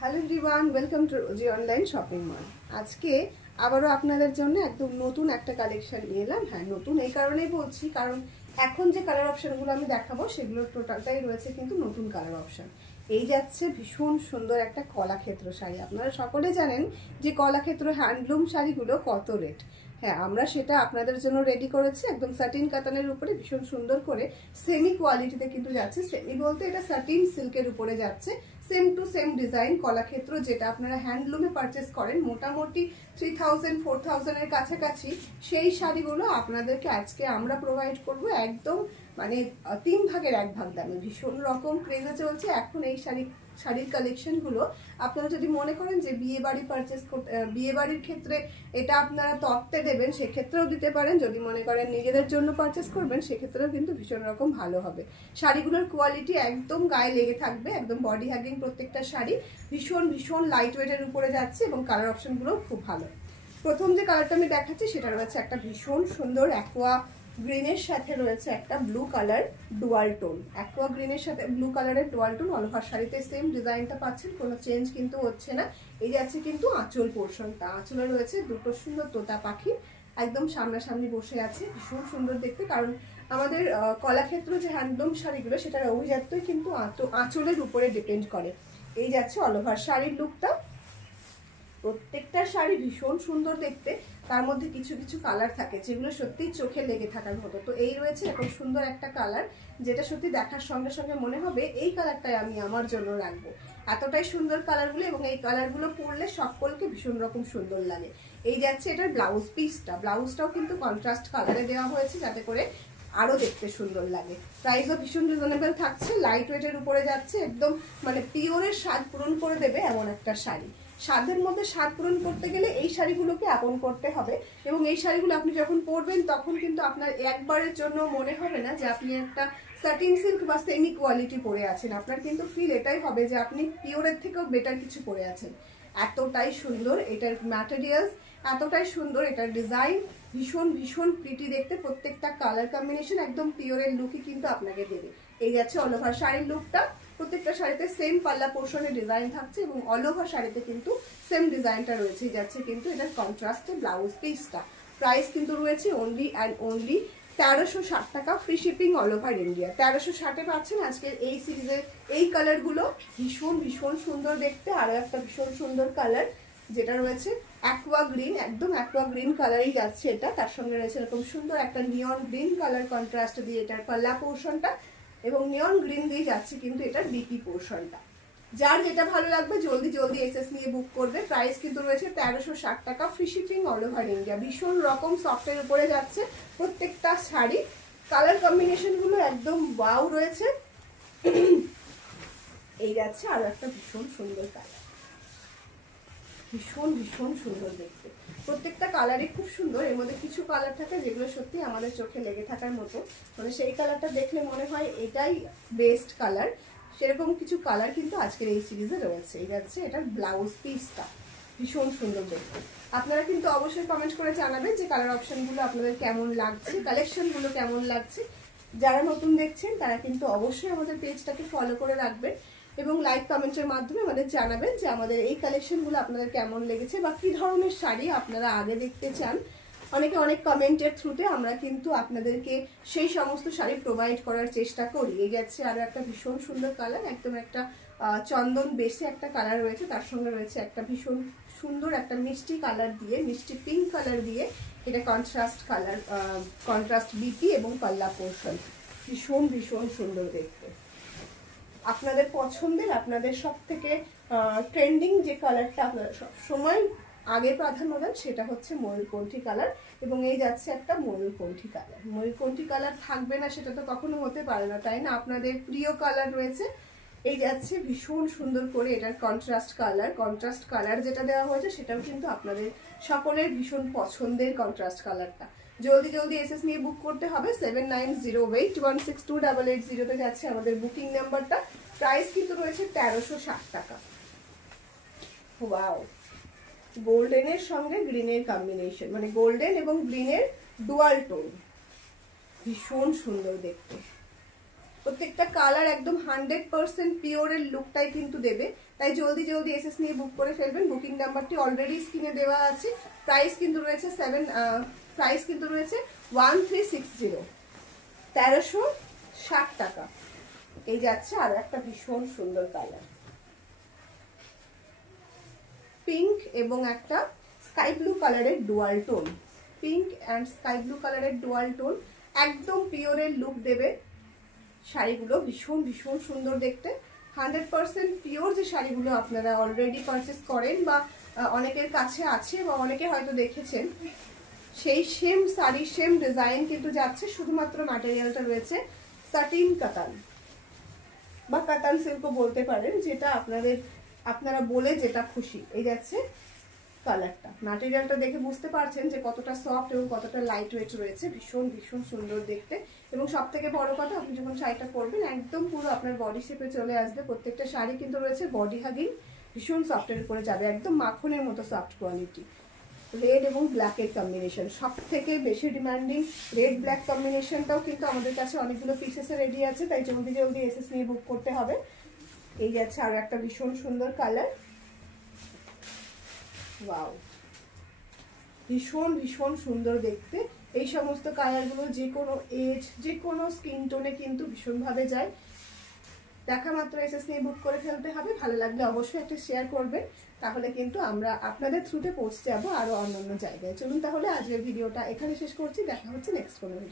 Hello everyone, welcome to Rosy online shopping mall. আজকে আবারও আপনাদের জন্য একদম নতুন একটা কালেকশন নিয়ে এলাম। হ্যাঁ, নতুন এই কারণেই বলছি কারণ এখন যে কালার অপশানগুলো আমি দেখাবো সেগুলো টোটালটাই রয়েছে কিন্তু নতুন কালার অপশান। এই যাচ্ছে ভীষণ সুন্দর একটা কলাক্ষেত্র শাড়ি। আপনারা সকলে জানেন যে কলাক্ষেত্র হ্যান্ডলুম শাড়িগুলো কত রেট। হ্যাঁ, আমরা সেটা আপনাদের জন্য রেডি করেছি একদম সাটিন কাতানের উপরে ভীষণ সুন্দর করে সেমি কোয়ালিটিতে কিন্তু যাচ্ছে। সেমি বলতে এটা সাটিন সিল্কের উপরে যাচ্ছে, same to same design Kalakshetra যেটা আপনারা হ্যান্ডলুমে পারচেস করেন মোটামুটি 3000-4000 এর কাছাকাছি। সেই শাড়িগুলো আপনাদেরকে আজকে আমরা প্রোভাইড করব একদম মানে 3 ভাগের 1 ভাগ দামে। ভীষণ রকম ক্রেজে চলছে এখন এই শাড়ির কালেকশনগুলো। আপনারা যদি মনে করেন যে বিয়ে বাড়ি পারচেস করতে, বিয়ে বাড়ির ক্ষেত্রে এটা আপনারা তত্ত্বে দেবেন সেক্ষেত্রেও দিতে পারেন। যদি মনে করেন নিজেদের জন্য পারচেস করবেন সেক্ষেত্রেও কিন্তু ভীষণ রকম ভালো হবে। শাড়িগুলোর কোয়ালিটি একদম গায়ে লেগে থাকবে, একদম বডি হ্যাগিং প্রত্যেকটা শাড়ি। ভীষণ লাইট ওয়েটের উপরে যাচ্ছে এবং কালার অপশনগুলো খুব ভালো। প্রথম যে কালারটা আমি দেখাচ্ছি সেটা রয়েছে একটা ভীষণ সুন্দর অ্যাকোয়া গ্রিনের সাথে রয়েছে একটা blue colour dual tone. Aqua গ্রিনের সাথে ব্লু কালারের ডুয়াল টোন অল ওভার শাড়িতে সেম ডিজাইনটা পাচ্ছেন, কোনো চেঞ্জ কিন্তু হচ্ছে না। এই যাচ্ছে কিন্তু আঁচল পোর্শনটা, আঁচলে রয়েছে দুটো সুন্দর তোতা পাখি একদম সামনাসামনি বসে আছে। ভীষণ সুন্দর দেখতে, কারণ আমাদের কলাক্ষেত্র যে হ্যান্ডলুম শাড়িগুলো সেটার অভিজাত্যই কিন্তু আঁচলের উপরে ডিপেন্ড করে। এই যাচ্ছে অল ওভার শাড়ির লুকটা। প্রত্যেকটা শাড়ি ভীষণ সুন্দর দেখতে, তার মধ্যে কিছু কিছু কালার থাকে যেগুলো সত্যিই চোখে লেগে থাকার মতো। তো এই রয়েছে এরকম সুন্দর একটা কালার যেটা সত্যি দেখার সঙ্গে সঙ্গে মনে হবে এই কালারটাই আমি আমার জন্য রাখবো। এতটাই সুন্দর কালারগুলো এবং এই কালারগুলো পরলে সকলকে ভীষণ রকম সুন্দর লাগে। এই যাচ্ছে এটার ব্লাউজ পিসটা, ব্লাউজটাও কিন্তু কন্ট্রাস্ট কালারে দেওয়া হয়েছে যাতে করে আরো দেখতে সুন্দর লাগে। প্রাইসও ভীষণ রিজনেবল থাকছে, লাইট ওয়েটের উপরে যাচ্ছে, একদম মানে পিওরের স্বাদ পূরণ করে দেবে এমন একটা শাড়ি। স্বাদের মধ্যে স্বাদ পূরণ করতে গেলে এই শাড়িগুলোকে আপন করতে হবে এবং এই শাড়িগুলো আপনি যখন পরবেন তখন কিন্তু আপনার একবারের জন্য মনে হবে না যে আপনি একটা সাটিন সিল্ক বা সেমি কোয়ালিটি পরে আছেন। আপনার কিন্তু ফিল এটাই হবে যে আপনি পিওরের থেকেও বেটার কিছু পরে আছেন। এতটাই সুন্দর এটার ম্যাটেরিয়ালস, এতটাই সুন্দর এটার ডিজাইন, ভীষণ প্রিটি দেখতে। প্রত্যেকটা কালার কম্বিনেশন একদম পিওরের লুকই কিন্তু আপনাকে দেবে। এই যাচ্ছে অল ওভার শাড়ির লুকটা। প্রত্যেকটা শাড়িতে সেম পাল্লা পোর্শনের ডিজাইন থাকছে এবং অল ওভার শাড়িতে কিন্তু সেম ডিজাইনটা রয়েছে। যাচ্ছে কিন্তু এটার কন্ট্রাস্টে ব্লাউজ পিসটা। প্রাইস কিন্তু রয়েছে অনলি অ্যান্ড অনলি 1360 টাকা, free shipping all over India. 1360-এ পাচ্ছেন আজকের এই সিরিজের এই কালারগুলো। ভীষণ সুন্দর দেখতে। আরো একটা ভীষণ সুন্দর কালার যেটা রয়েছে অ্যাকোয়া গ্রিন, একদম অ্যাকোয়া গ্রিন কালারই যাচ্ছে এটা। তার সঙ্গে রয়েছে এরকম সুন্দর একটা নিয়ন গ্রিন কালার কন্ট্রাস্ট দিয়ে এটার পাল্লা পোর্শনটা এবং নিয়ন গ্রিন দিয়ে যাচ্ছে কিন্তু এটার বিপি পোর্শনটা। যার যেটা ভালো লাগবে জলদি এসএস নিয়ে বুক করবে। প্রাইস কিন্তু রয়েছে 1360 টাকা, free shipping all over India. ভীষণ রকম সফটের উপরে যাচ্ছে প্রত্যেকটা শাড়ি। কালার কম্বিনেশনগুলো একদম ওয়াও রয়েছে। এই যাচ্ছে আরো একটা ভীষণ সুন্দর কালার, ভীষণ সুন্দর দেখতে। প্রত্যেকটা কালারই খুব সুন্দর। এর মধ্যে কিছু কালার থাকে যেগুলো সত্যি আমাদের চোখে লেগে থাকার মতো, মানে সেই কালারটা দেখলে মনে হয় এটাই বেস্ট কালার। সেরকম কিছু কালার কিন্তু আজকের এই সিরিজে রয়েছে। এই যাচ্ছে এটার ব্লাউজ পিসটা, ভীষণ সুন্দর দেখতে। আপনারা কিন্তু অবশ্যই কমেন্ট করে জানাবেন যে কালার অপশনগুলো আপনাদের কেমন লাগছে, কালেকশনগুলো কেমন লাগছে। যারা নতুন দেখছেন তারা কিন্তু অবশ্যই আমাদের পেজটাকে ফলো করে রাখবেন এবং লাইক কমেন্টের মাধ্যমে আমাদের জানাবেন যে আমাদের এই কালেকশনগুলো আপনাদের কেমন লেগেছে বা কী ধরনের শাড়ি আপনারা আগে দেখতে চান। অনেকে অনেক কমেন্টের থ্রুতে আমরা কিন্তু আপনাদেরকে সেই সমস্ত শাড়ি প্রোভাইড করার চেষ্টা করি। এই যাচ্ছে আরও একটা ভীষণ সুন্দর কালার, একদম একটা চন্দন বেশি একটা কালার রয়েছে, তার সঙ্গে রয়েছে একটা ভীষণ সুন্দর একটা মিষ্টি কালার দিয়ে, মিষ্টি পিঙ্ক কালার দিয়ে এটা কন্ট্রাস্ট কালার, কন্ট্রাস্ট বিপি এবং পাল্লা পোর্শন। ভীষণ সুন্দর দেখতে। আপনাদের পছন্দের, আপনাদের সব থেকে ট্রেন্ডিং যে কালারটা আপনারা সবসময় আগে প্রাধান্য দেন সেটা হচ্ছে ময়ূরকণ্ঠী কালার এবং এই যাচ্ছে একটা ময়ূরকণ্ঠী কালার। ময়ূরকণ্ঠী কালার থাকবে না সেটা তো কখনো হতে পারে না, তাই না? আপনাদের প্রিয় কালার রয়েছে। এই যাচ্ছে ভীষণ সুন্দর করে এটার কন্ট্রাস্ট কালার যেটা দেওয়া হয়েছে সেটাও কিন্তু আপনাদের সকলের ভীষণ পছন্দের কন্ট্রাস্ট কালারটা। জলদি এসএস নিয়ে বুক করতে হবে। 7908162880 তে যাচ্ছে আমাদের বুকিং নাম্বারটা। প্রাইস কিন্তু রয়েছে 1360 টাকা। ওয়াও, গোল্ডেনের সঙ্গে গ্রিনের কম্বিনেশন, মানে গোল্ডেন এবং গ্রিনের ডুয়াল টোন, ভীষণ সুন্দর দেখতে। প্রত্যেকটা কালার একদম 100% পিওরের লুকটাই কিন্তু দেবে। তাই জলদি জলদি এসএস নিয়ে বুক করে ফেলবেন। বুকিং নাম্বারটি অলরেডি স্ক্রিনে দেওয়া আছে। প্রাইস কিন্তু রয়েছে 1360, 1360 টাকা। এই যাচ্ছে আরো একটা ভীষণ সুন্দর কালার, পিঙ্ক এবং একটা স্কাই ব্লু কালারের dual tone, pink and sky blue কালারের ডুয়াল টোন, একদম পিওরের লুক দেবে। শাড়িগুলো ভীষণ ভীষণ সুন্দর দেখতে। 100% পিওর যে শাড়িগুলো আপনারা অলরেডি পারচেস করেন বা অনেকের কাছে আছে বা অনেকে হয়তো দেখেছেন, সেই সেম শাড়ি সেম ডিজাইন কিন্তু যাচ্ছে, শুধুমাত্র ম্যাটেরিয়ালটা রয়েছে সাটিন কাতান বা কাতান সিল্কও বলতে পারেন, যেটা আপনারা বলে যেটা খুশি। এই যাচ্ছে কালারটা, ম্যাটেরিয়ালটা দেখে বুঝতে পারছেন যে কতটা সফট এবং কতটা লাইট ওয়েট রয়েছে। ভীষণ ভীষণ সুন্দর দেখতে এবং সব থেকে বড় কথা, আপনি যখন শাড়িটা পরবেন একদম পুরো আপনার বডি শেপে চলে আসবে। প্রত্যেকটা শাড়ি কিন্তু রয়েছে বডি হাগিং, ভীষণ সফটের উপরে যাবে, একদম মাখনের মতো সফট কোয়ালিটি। রেড এবং ব্ল্যাকের কম্বিনেশন সব থেকে বেশি ডিমান্ডিং। রেড ব্ল্যাক কম্বিনেশনটাও কিন্তু আমাদের কাছে অনেকগুলো পিসেসে রেডি আছে, তাই জলদি জলদি এসএস নিয়ে বুক করতে হবে। এই যাচ্ছে আরো একটা ভীষণ সুন্দর কালার, ওয়াও, ভীষণ ভীষণ সুন্দর দেখতে। এই সমস্ত কালারগুলো যে কোনো এজ, যে কোনো স্কিন টোনে কিন্তু ভীষণভাবে যায়। দেখা মাত্র এসএস নিয়ে বুক করে ফেলতে হবে। ভালো লাগলে অবশ্যই একটা শেয়ার করবেন, তাহলে কিন্তু আমরা আপনাদের থ্রুতে পৌঁছে যাবো আরো অন্যান্য জায়গায়। চলুন তাহলে আজকের ভিডিওটা এখানে শেষ করছি, দেখা হচ্ছে নেক্সট কোনো ভিডিও।